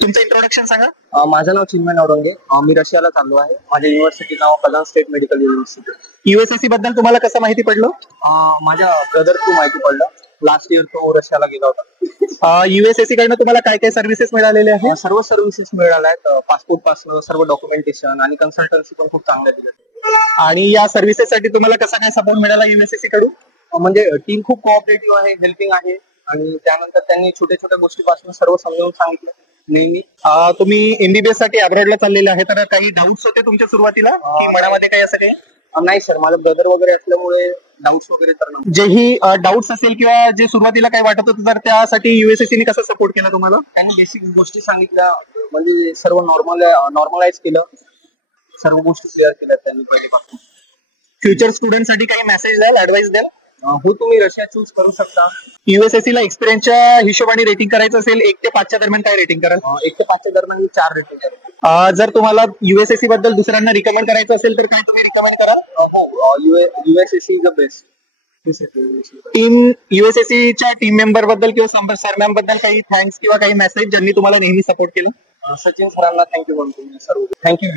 तुमचं इंट्रोडक्शन सांगा. माझं नाव चिन्मय नवरंगे. मी रशियाला चाललो आहे. माझ्या युनिव्हर्सिटी नाव कल्याण स्टेट मेडिकल युनिव्हर्सिटी. युएसएससी बद्दल तुम्हाला कसं माहिती पडलं? माझ्या ब्रदर थ्रू माहिती पडलं. लास्ट इयर तो रशियाला गेला होता. युएसएससी कडनं तुम्हाला काय काय सर्व्हिसेस मिळालेले आहेत? सर्व सर्व्हिसेस मिळाल्या आहेत. पासपोर्ट पासून सर्व डॉक्युमेंटेशन आणि कन्सल्टन्सी पण खूप चांगल्या दिल्या. आणि या सर्व्हिसेससाठी तुम्हाला कसा काय सपोर्ट मिळाला युएसएससी कडून? म्हणजे टीम खूप कोऑपरेटिव्ह आहे, हेल्पिंग आहे. आणि त्यानंतर त्यांनी छोट्या छोट्या गोष्टीपासून सर्व समजावून सांगितलं नेहमी. तुम्ही एमबीबीएस साठी अब्रॉडला चाललेले आहे, तर काही डाऊट्स होते तुमच्या सुरुवातीला की मनामध्ये काही असं काही? नाही सर, माझं ब्रदर वगैरे असल्यामुळे डाऊट्स वगैरे तर नाही. जेही डाऊट्स असेल किंवा जे सुरुवातीला काही वाटत होतं तर त्यासाठी युएसएससी कसा सपोर्ट केला तुम्हाला? त्यांनी बेसिक गोष्टी सांगितल्या, म्हणजे सर्व नॉर्मलाइज केलं, सर्व गोष्टी क्लिअर केल्या त्यांनी पहिलेपासून. फ्युचर स्टुडंट साठी काही मेसेज द्याल, ऍडवाइस द्याल? हो, तुम्ही रशिया चूज करू शकता. युएसएससी ला एक्सपिरियन्सच्या हिशोबाने रेटिंग करायचं असेल 1 ते 5 दरम्यान काय रेटिंग कराल? 1 ते 5 दरम्यान मी 4 रेटिंग करेन. जर तुम्हाला युएसएससी बद्दल दुसऱ्यांना रिकमेंड करायचं असेल तर काय तुम्ही रिकमेंड कराल? हो, USSC is the best. Team युएसएससीच्या टीम मेंबर बद्दल किंवा सर मॅम बद्दल काही थँक्स किंवा काही मेसेज ज्यांनी तुम्हाला नेहमी सपोर्ट केलं? सचिन सरांना थँक्यू म्हणतो मी सर्व. थँक्यू.